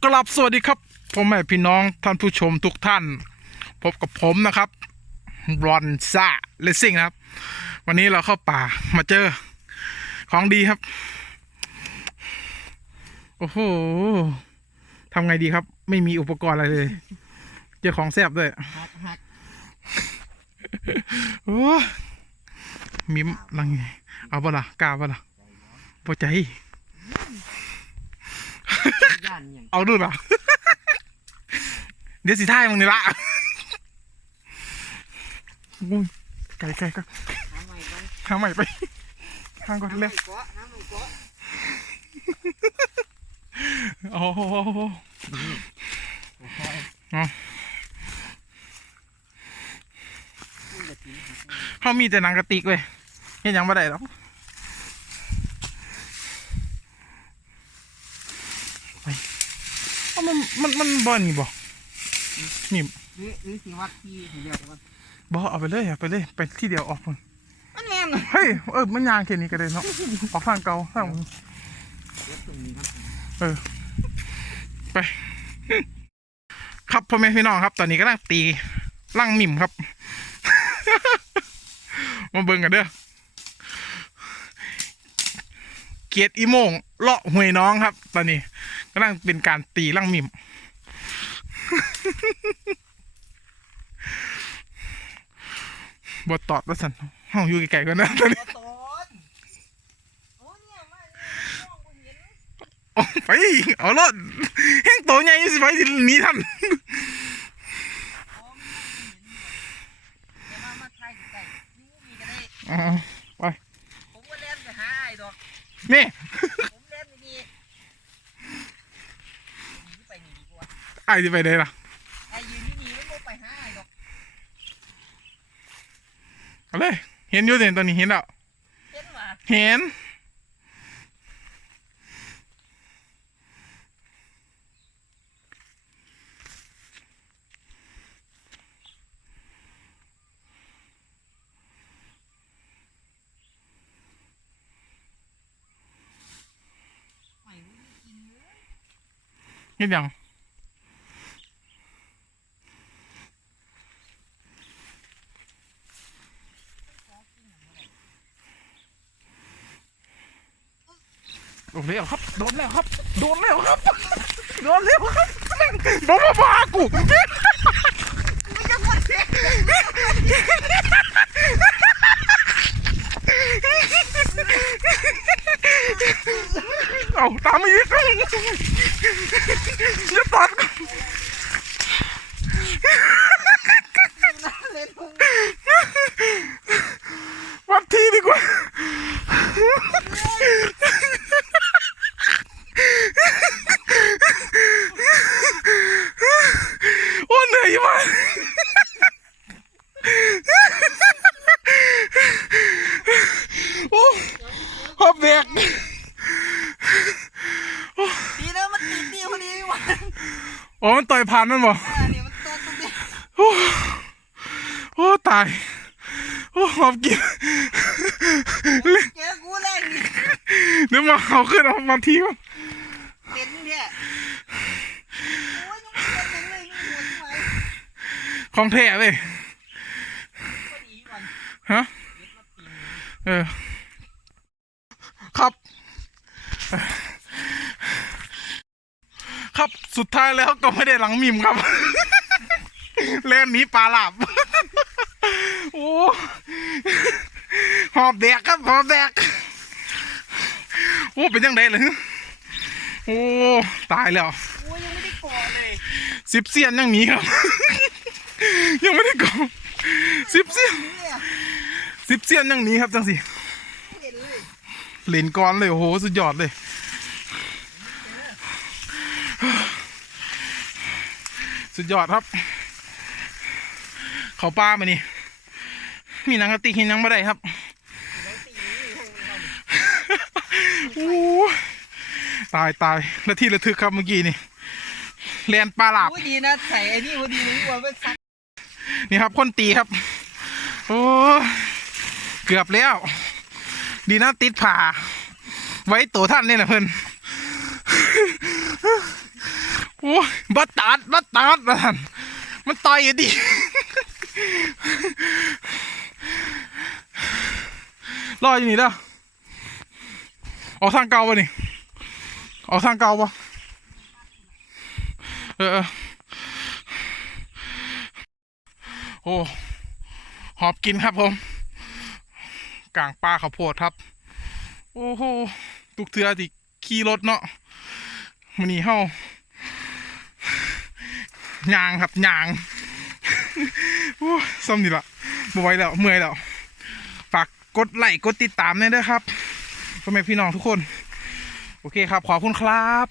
กลับสวัสดีครับพ่อแม่พี่น้องท่านผู้ชมทุกท่าน พบกับผมนะครับรอนซ่าเลสซิ่งนะครับ วันนี้เราเข้าป่ามาเจอ ของดีครับ โอ้โหทำไงดีครับ ไม่มีอุปกรณ์อะไรเลย เจอของแซบด้วยหักหักโอ้มีลังไงเอาปะล่ะกล้าปะล่ะพอใจย่านอย่างเอาดูล่ะเดี๋ยวสิท่ายมึงนี่ละอุ้ยไกลไกลก็หาใหม่กันทางใหม่ไปทางก่อนหาใหเร็ม่วเกาะหาใหม่เกาะโอ้โหโอ้ยเอามึงจะกินหักเขามีแต่หนังกระติกเว้ยเห็นยังไม่ได้หรอกไปเอา มันมันมันบ่นี่บ่นี่หรือหรือสิวัดที่เดียวกันบ่เอาไปเลยเอาไปเลยไปที่เดียวออกมันมันแม่นเลยเฮ้ยเออมันยางแค่นี้ก็ได้เนาะออกทางเก่าทางเดี๋ยวตรงนี้ครับไป ครับพ่อแม่พี่น้องครับ ตอนนี้ก็ลังตีลั่งมิมครับ มาเบิ่งกันเด้อเกียรติอีโมงเลาะหวยน้องครับ ตอนนี้ กำลังเป็นการตีลั่งมิมบทตอดว่าสันห้องอยู่ไกลๆกันนะตอนนี้ตอนโอ้เนี่ยมาเนี่ยมองบ่เห็นเอาไป เอารถแห้งโตใหญ่สิไปสิหนีทันอ๋อมันมองบ่เห็นแต่มามาถ่ายใกล้ๆนี่มีก็ได้อ่าไปผมก็เล่นไปหาไอ้ดอกนี่ ผมเล่นไปดีผมไปนี่ดีกว่า ไอ้ที่ไปได้ล่ะไอ้ยืนนี่ดีมันบ่ไปหาไอ้ดอกเอาเลยเห็นอยู่เนี่ยตอนนี้เห็นแล้วเห็นว่าเห็นไม่รู้ไม่กินเลยเห็นยัง โดนแล้วครับ โดนแล้วครับ โดนแล้วครับ โดนแล้วครับบ้าบ้าบ้ากูเอาตามมาอีกอย่าตัด เล่นมึง วัดทีดีกว่า โอ้เหนื่อยมากโอ้ หอบแบกดีนะมันติดดีพอดีนี่หว่าโอ้มันต่อยผ่านมันบ่อ่าเนี่ยมันตัวตรงนี้โอ้โอ้ตายโอ้หอบกินเจอกูแรงนี่เดี๋ยวมาเอาขึ้นเอามาทีก่อนเด่นเนี่ยโอ้ยยังไม่เด่นเลยนี่หัวที่ไหนของแท้เลยพอดีก่อนฮะ เออ ครับ ครับสุดท้ายแล้วก็ไม่ได้หลังมิมครับ เล่นหนี้ปลาหลับ โอ้หอบแดกครับหอบแดกโอ้เป็นยังไงเลยโอ้ตายแล้วโอ้ยยังไม่ได้ก่อเลยสิบเซียนยังหนีครับ ยังไม่ได้กองสิบเซียนเนี่ยสิบเซียนยังหนีครับจังสิเด่นเลย เหรียญก้อนเลยโอ้โหสุดยอดเลยสุดยอดครับ เขาป้ามานี่ มีหนังกระติกเห็นยังไม่ได้ครับโอ้ตายตายแล้วที่ระทึกครับเมื่อกี้นี่แลนปลาหลาบโอ้ยดีนะใส่ไอ้นี่พอดีนี่ว่าไม่ซักนี่ครับคนตีครับ โอ้ เกือบแล้ว ดีนะติดผ่า ไว้ตัวท่านนี่นะเพิ่นยบัตตัดบัตตัดนะท่านมันต่อยอยู่ดิรออยู่นี่เด้อออกทางเก่าปะนี่ออกทางเก่าปะเออเออโอ้หอบกินครับผม กลางป่าข้าวโพดครับ โอ้โหตุกเทือที่ขี่รถเนาะมันนี่เฮายางครับยางโอ้ยซ้ำนี่ละบ่ไหวแล้วเมื่อยแล้วฝากกดไลค์กดติดตามด้วยนะครับพ่อแม่พี่น้องทุกคน โอเคครับ ขอบคุณครับ